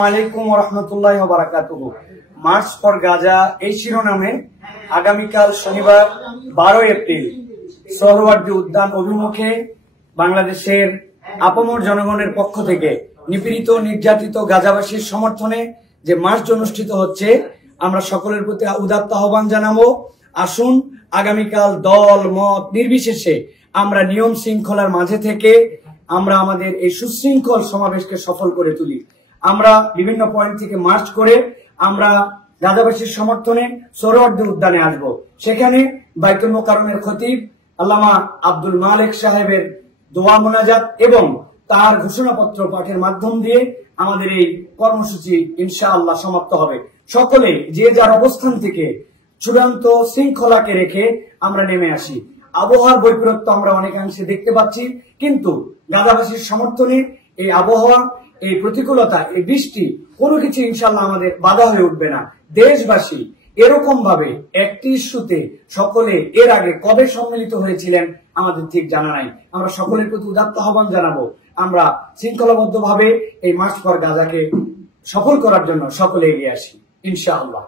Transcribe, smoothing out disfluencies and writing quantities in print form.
আলাইকুম রহমতুল্লাহ বারাকাতুহু। March for Gaza এই শিরোনামে আগামীকাল শনিবার 12 এপ্রিল সোহরাওয়ার্দী উদ্যান অভিমুখে বাংলাদেশের আপামর জনগণের পক্ষ থেকে নিপীড়িত নির্যাতিত গাজাবাসীর সমর্থনে যে মার্চ অনুষ্ঠিত হচ্ছে, আমরা সকলের প্রতি উদাত্ত আহ্বান জানাবো। আসুন আগামীকাল দল মত নির্বিশেষে আমরা নিয়ম শৃঙ্খলার মাঝে থেকে আমরা আমাদের এই সুশৃঙ্খল সমাবেশকে সফল করে তুলি। আমরা বিভিন্ন পয়েন্ট থেকে মার্চ করে আমরা গাজাবাসীর সমর্থনে সোহরাওয়ার্দী উদ্যানে আসব। সেখানে বাইতুল মোকাররমের খতিব আল্লামা আব্দুল মালেক সাহেবের দোয়া মোনাজাত এবং তার ঘোষণাপত্র পাঠের মাধ্যম দিয়ে আমাদের এই কর্মসূচি ইনশাআল্লাহ সমাপ্ত হবে। সকলে যে যার অবস্থান থেকে চূড়ান্ত শৃঙ্খলাকে রেখে আমরা নেমে আসি। আবহাওয়ার বৈপরীত্য আমরা অনেকাংশে দেখতে পাচ্ছি, কিন্তু গাজাবাসীর সমর্থনে এই আবহাওয়া, এই প্রতিকূলতা, এই বৃষ্টি কোনো কিছু ইনশাল্লাহ আমাদের বাধা হয়ে উঠবে না। দেশবাসী এরকম ভাবে একটি ইস্যুতে সকলে এর আগে কবে সম্মিলিত হয়েছিলেন আমাদের ঠিক জানা নাই। আমরা সকলের প্রতি উদাত্ত আহ্বান জানাবো, আমরা শৃঙ্খলাবদ্ধ ভাবে এই মার্চ ফর গাজাকে সফল করার জন্য সকলে এগিয়ে আসি ইনশাআল্লাহ।